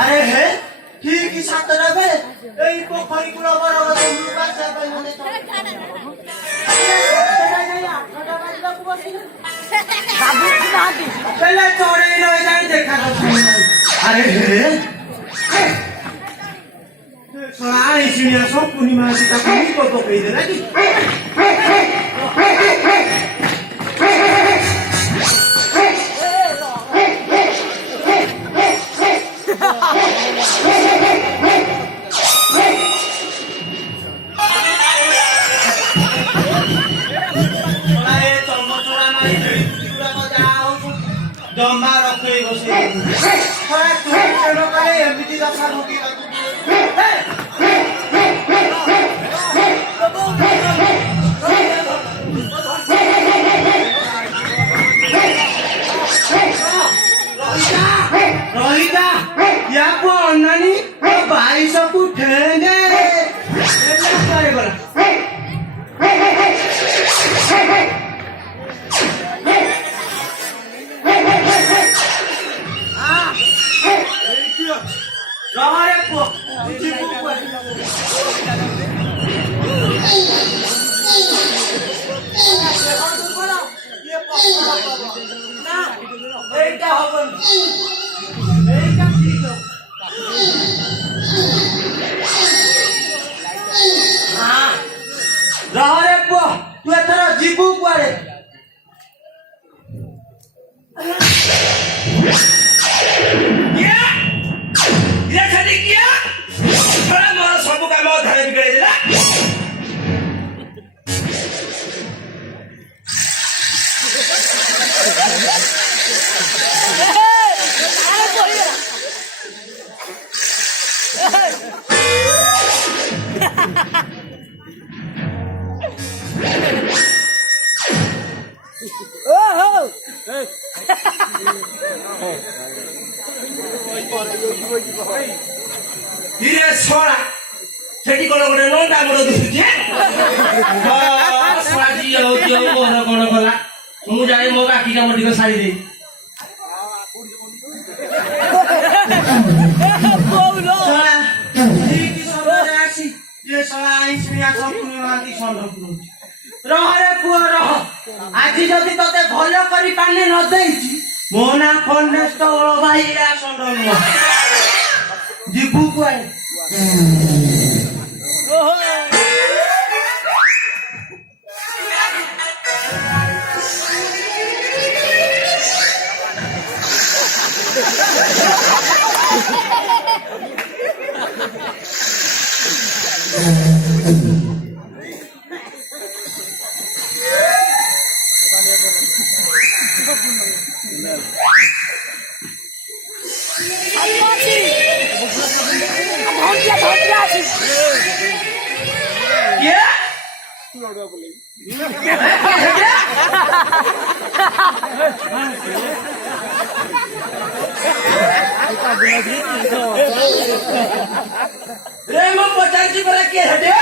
अरे हे ठीक ही सातरा बे এই পোখরি গুলো বড় বড় মুবাস যাবে মানে তো पहले चोरे न जाए देखा अरे हे सोना इसलिए सब पूर्णिमा से तक नहीं को कह दे ना कि जमा रखे बसे थोड़ा चलो करे एमटी दशा होगी रोहिता या को अन्नानी भाई सब उठेंगे करे बोला रहारे को जी को ये ना এইটা হবে এইটা ঠিক हां रहारे को तू एथरा जीबू पारे धीरे छोड़ा सेठी कोन गोटे नंदा बड़ दिसुचे स्वाजी हो जो मोर कोन गला मु जाई मो बाकी काम टिको सारी दे बोलो साला ठीक समय आसी ये साला आइसरिया सब मांती संरक्षण रहरे पुआ रह आज जदी तते भलो करी पानी न देइची मोना फनेस्ट ओळ भाईरा संरक्षण जीबू कोई ओहो रेमो पचासी पर के हटे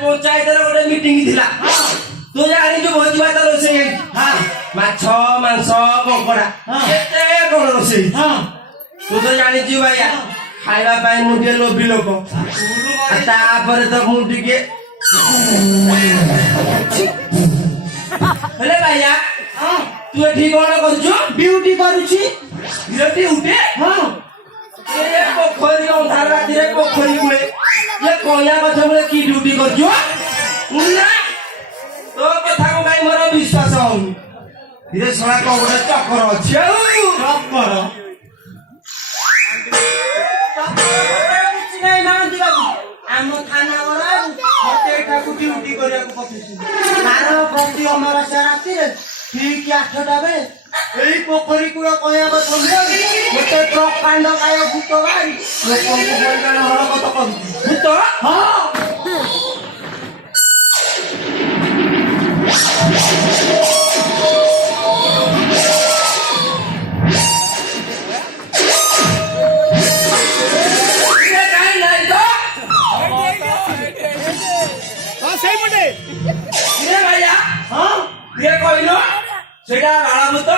पंचायत गोटे मीटिंग थिला तू जानी जो भोजी भात रोसे हां माछ मांस कंकड़ा केते कोन रोसे हां तू तो जानी जी भैया खाइबा पाई मुंडे लोभी लोक ता पर तो मुंडी के हेले भैया हां तू एठी कोन करछु ड्यूटी करूची ड्यूटी उठे हां ए पोखरी अंधार राती रे पोखरी गुले ये कोया कथा बोले की ड्यूटी करछु ना तो कथा को गाई मोर विश्वास होउनी धीरे सळा को गोटे चक्कर अछि चक्कर किछ नै मान दिबा हम थाना वाला मते एटा को ଡ୍ୟୁଟି କରିବାକୁ ପଠେଇଛନ୍ତି। ତାର ପ୍ରତି ଅମାବାସ୍ୟା ରାତିରେ ଠିକ 8ଟା ବେଳେ ଏଇ ପୋଖରୀ କୂଳ କହିବା କଥା ଗୋଟେ ପ୍ରକାଣ୍ଡ କାୟ ଭୂତ ବାହାରି ଲୋକଙ୍କୁ ହଇରାଣ ହରକତ କରୁଛି। ଭୂତ? ହଁ। ସେଇଟା ବାଳ ଭୂତ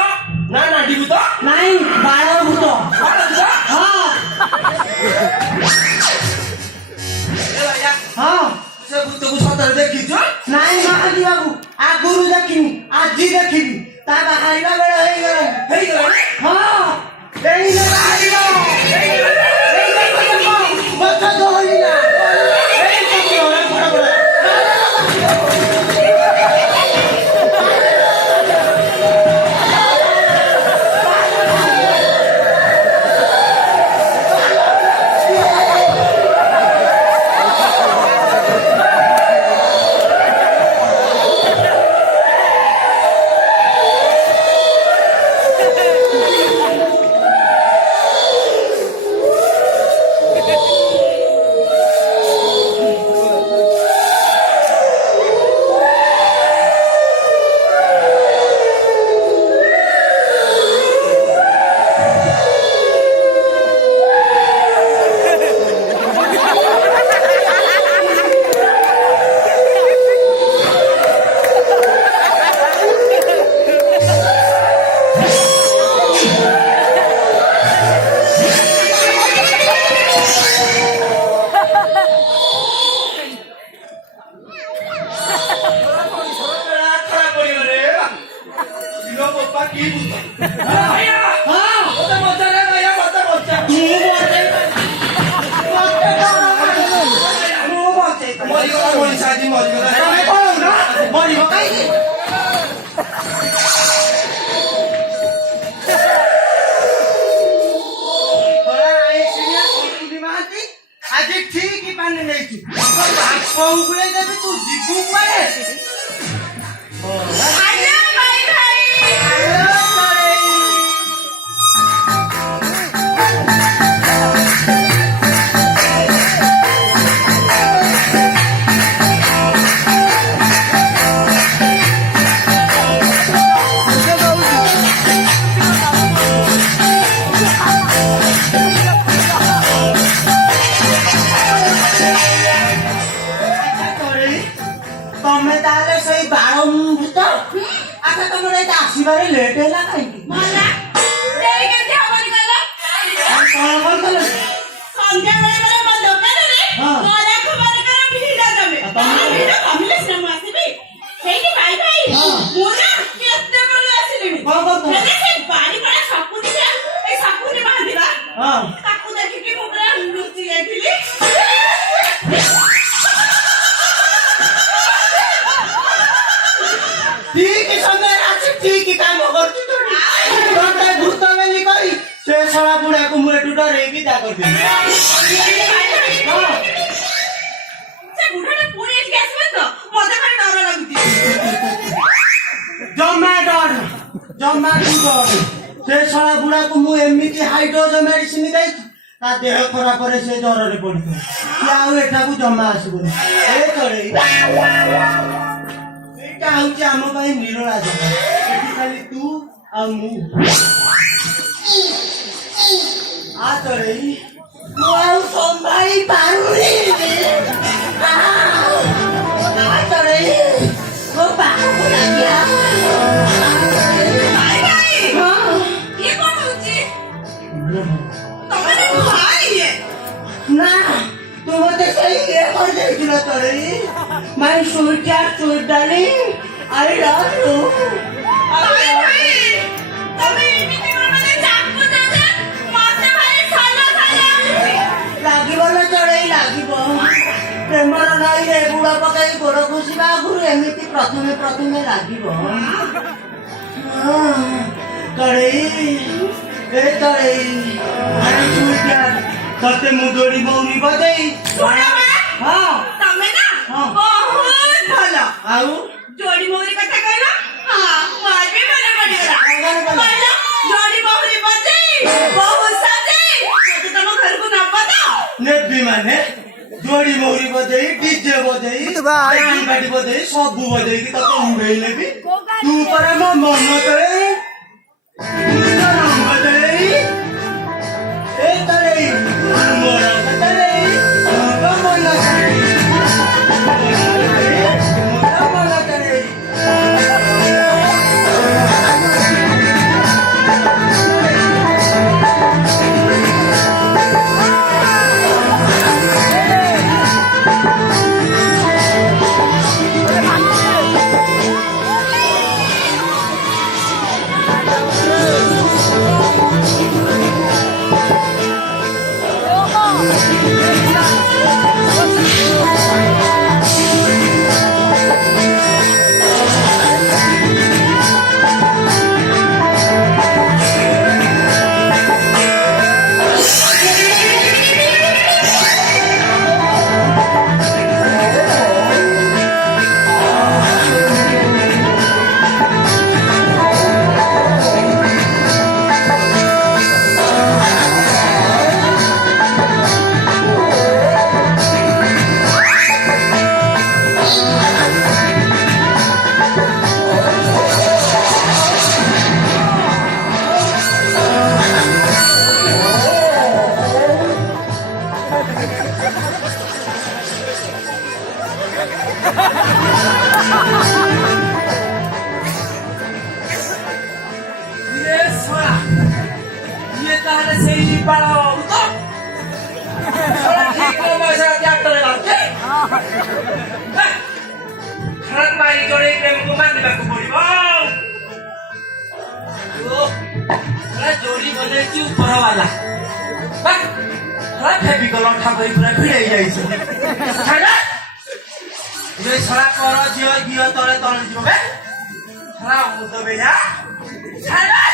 ନା ନାଣ୍ଡି ଭୂତ? ନାଇଁ ବାଳ ଭୂତ। ହଁ ହଁ ସେ ଭୂତକୁ ସତରେ ଦେଖିଛ? ନାଇଁ ମହାନ୍ତି ବାବୁ ଆଗରୁ ଦେଖିନି ଆଜି ଦେଖିବି। ତା ବାହାରିବା ବେଳେ ହେଇଗଲାଣି। ହଁ ଏଇନେ ବାହାରିବ। ଗଛ ଦୋହଲିଲା। ଆଜି ଠିକ ପାଣି ନେଇଛୁ ଦେବି ତୁ ଯିବୁ କୁଆଡେ? ତମେ ତାହେଲେ ସେଇ ବାଳ ଭୂତ? ଆଚ୍ଛା ତମର ଏଇଟା ଆସିବାରେ ଲେଟ୍ ହେଲା କାହିଁକି? ठीक समय आसी ठीक काम करती तो भूत बेली कही से सड़ा बुढ़ा को मुझे टूटा रे भी ता कर दे से बुढ़ा ने पूरी एज गैस में तो मते खाली डर लागुती जमा डर से सड़ा बुढ़ा को मु एमिति हाइड्रोजन मेडिसिन दे ता देह खराब करे से डर रे पड़तो कि आउ एटा को जमा आसीबो ए करे हूँ आम निरोला जगह खाली तू आ संभाई पारुनी मो पाखु लगिया ना तू मत सही ये कर देथिला तोरे my sweet darling I love you भाई तमे एमिति माने जापु दादा मते भाई खाना लागिबो चढ़ई लागिबो प्रेमर नाई रे बुढ़ा पकाई गोड़ घुषिबा आगुरु एमिति प्रथमे लागिबो चढ़ई ए चढ़ई माय स्वीट तते मुदोड़ी बौनी बदेई हां तमे ना ବହୁତ ଭଲ ଆଉ ଯୋଡି ମହୁରୀ କଥା କହିଲ ମୋର ବି ମନେ ପଡିଗଲା କହିଲ ଯୋଡି ମହୁରୀ ବଜେଇ ବହୁ ସଜେଇ ମତେ ତମ ଘରକୁ ନବ ତ ନେବି ମାନେ ଯୋଡି ମହୁରୀ ବଜେଇ ଡିଜେ ବଜେଇ ବ୍ୟାଣ୍ଡ ପାର୍ଟି ବଜେଇ ସବୁ ବଜେଇକି ତତେ ଉଡେଇ ନେବି ତୁ ପରା ମୋ ମନ ତଳେ ରଙ୍ଗ ତଳେ ଏ ତଳେ ମୋ ରଙ୍ଗ ତଳେ ମୋ ମନ ତଳେ ମୋ ମନ ତଳେ ये तारे से ही पड़ा हो तो थोड़ा ठीक हो मजा क्या करे बाते खरत मारी जोड़े प्रेम को मान देबा को पड़िबो यो थोड़ा जोड़ी बजे ची ऊपर वाला बा थोड़ा फेबी को लठा करी पूरा भिड़े जाई छै खाना ये छड़ा कर जियो गियो तले तले जियो बे थोड़ा मुद बेया खाना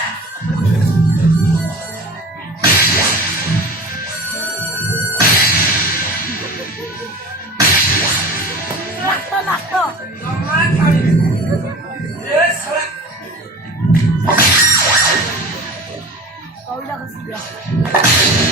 लागतो कौला कसं द्या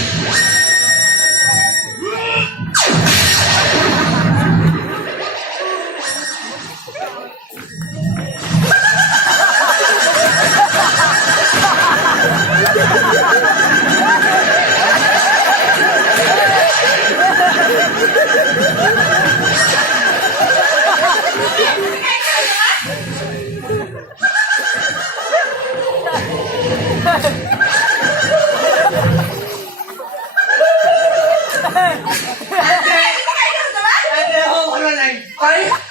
अरे हो भलो नाही